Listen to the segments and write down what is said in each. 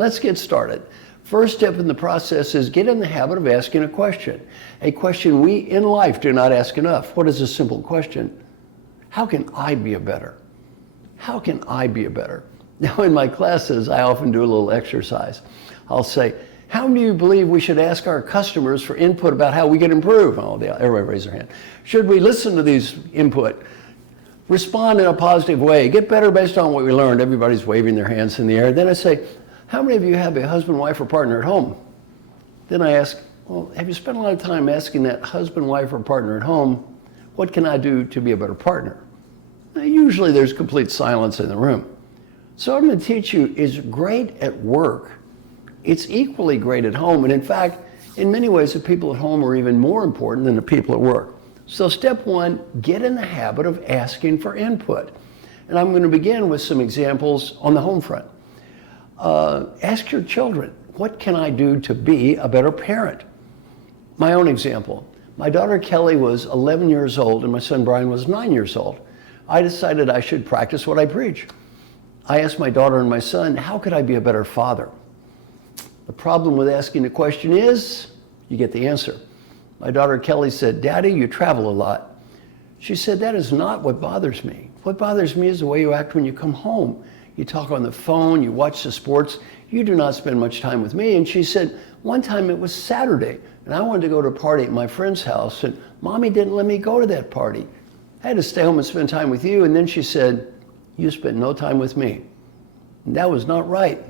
let's get started. First step in the process is get in the habit of asking a question. A question we in life do not ask enough. What is a simple question? How can I be a better? How can I be a better? Now in my classes, I often do a little exercise. I'll say, how do you believe we should ask our customers for input about how we can improve? Oh, everybody raise their hand. Should we listen to these input? Respond in a positive way. Get better based on what we learned. Everybody's waving their hands in the air. Then I say, how many of you have a husband, wife, or partner at home? Then I ask, well, have you spent a lot of time asking that husband, wife, or partner at home, what can I do to be a better partner? Now, usually there's complete silence in the room. So what I'm going to teach you is great at work. It's equally great at home. And in fact, in many ways, the people at home are even more important than the people at work. So step one, get in the habit of asking for input. And I'm going to begin with some examples on the home front. Ask your children, what can I do to be a better parent? My own example, my daughter Kelly was 11 years old and my son Brian was 9 years old. I decided I should practice what I preach. I asked my daughter and my son, how could I be a better father? The problem with asking the question is, you get the answer. My daughter Kelly said, Daddy, you travel a lot. She said, that is not what bothers me. What bothers me is the way you act when you come home. You talk on the phone, you watch the sports, you do not spend much time with me. And she said, one time it was Saturday, and I wanted to go to a party at my friend's house, and Mommy didn't let me go to that party. I had to stay home and spend time with you. And then she said, you spent no time with me. And that was not right.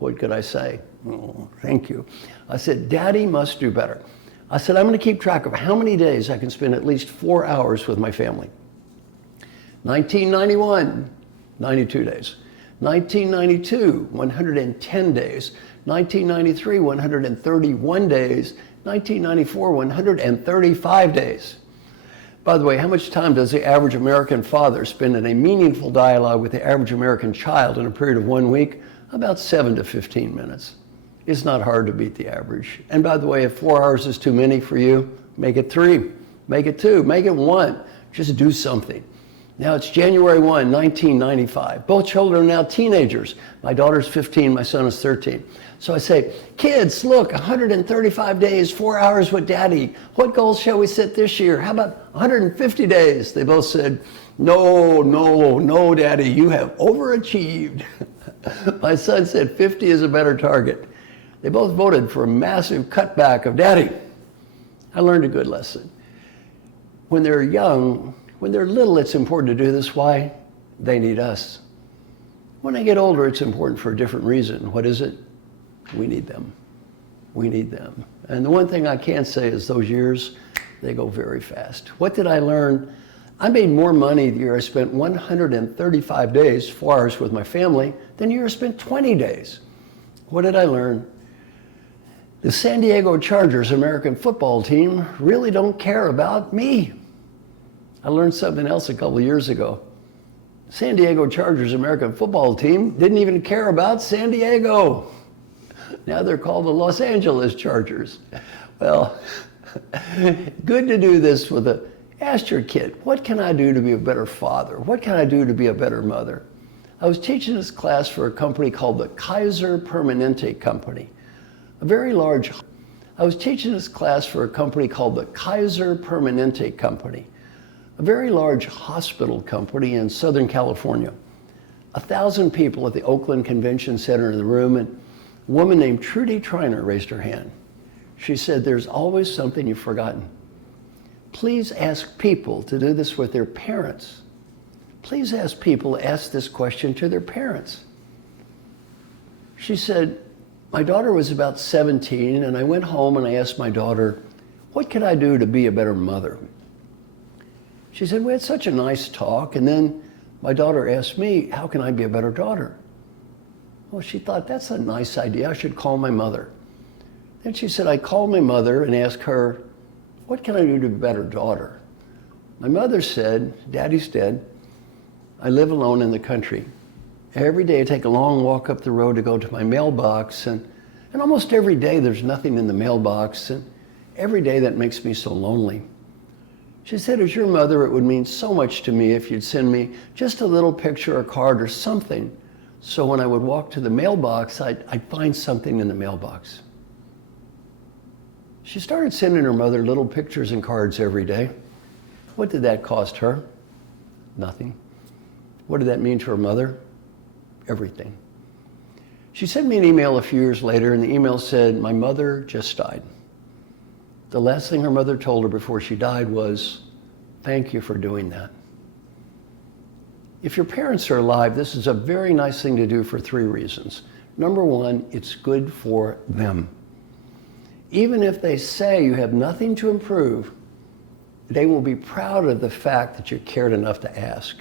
What could I say? Oh, thank you. I said, Daddy must do better. I said, I'm going to keep track of how many days I can spend at least 4 hours with my family. 1991, 92 days. 1992, 110 days. 1993, 131 days. 1994, 135 days. By the way, how much time does the average American father spend in a meaningful dialogue with the average American child in a period of 1 week? About 7 to 15 minutes. It's not hard to beat the average. And by the way, if 4 hours is too many for you, make it 3, make it 2, make it 1. Just do something. Now it's January 1, 1995. Both children are now teenagers. My daughter's 15, my son is 13. So I say, kids, look, 135 days, 4 hours with Daddy. What goals shall we set this year? How about 150 days? They both said, no, no, no, Daddy, you have overachieved. My son said 50 is a better target. They both voted for a massive cutback of Daddy. I learned a good lesson. When they're young, when they're little, it's important to do this. Why? They need us. When they get older, it's important for a different reason. What is it? We need them. We need them. And the one thing I can say is those years, they go very fast. What did I learn? I made more money the year I spent 135 days, 4 hours with my family, than the year I spent 20 days. What did I learn? The San Diego Chargers American football team really don't care about me. I learned something else a couple of years ago. San Diego Chargers American football team didn't even care about San Diego. Now they're called the Los Angeles Chargers. Well, good to do this with ask your kid, what can I do to be a better father? What can I do to be a better mother? I was teaching this class for a company called the Kaiser Permanente Company. I was teaching this class for a company called the Kaiser Permanente Company, a very large hospital company in Southern California. 1,000 people at the Oakland Convention Center in the room, and a woman named Trudy Triner raised her hand. She said, there's always something you've forgotten. Please ask people to do this with their parents. Please ask people to ask this question to their parents. She said, my daughter was about 17, and I went home and I asked my daughter, what could I do to be a better mother? She said, we had such a nice talk, and then my daughter asked me, how can I be a better daughter? Well, she thought, that's a nice idea, I should call my mother. Then she said, I called my mother and asked her, what can I do to be a better daughter? My mother said, Daddy's dead. I live alone in the country. Every day I take a long walk up the road to go to my mailbox, and almost every day there's nothing in the mailbox, and every day that makes me so lonely. She said, as your mother, it would mean so much to me if you'd send me just a little picture or card or something So when I would walk to the mailbox, I'd find something in the mailbox. She started sending her mother little pictures and cards every day. What did that cost her? Nothing. What did that mean to her mother? Everything. She sent me an email a few years later, and the email said, "My mother just died." The last thing her mother told her before she died was, "Thank you for doing that." If your parents are alive, this is a very nice thing to do for 3 reasons. Number 1, it's good for them. Even if they say you have nothing to improve, they will be proud of the fact that you cared enough to ask.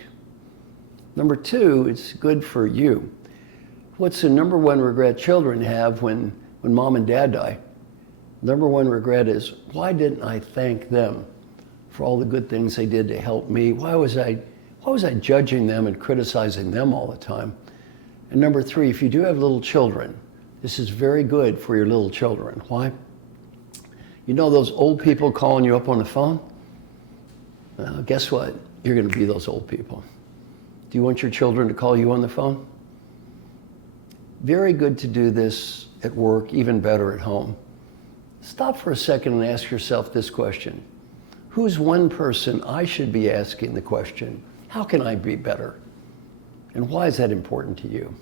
Number 2, it's good for you. What's the number 1 regret children have when mom and dad die? Number 1 regret is, why didn't I thank them for all the good things they did to help me? Why was I judging them and criticizing them all the time? And number 3, if you do have little children, this is very good for your little children. Why? You know those old people calling you up on the phone? Well, guess what? You're going to be those old people. Do you want your children to call you on the phone? Very good to do this at work, even better at home. Stop for a second and ask yourself this question. Who's one person I should be asking the question, how can I be better? And why is that important to you?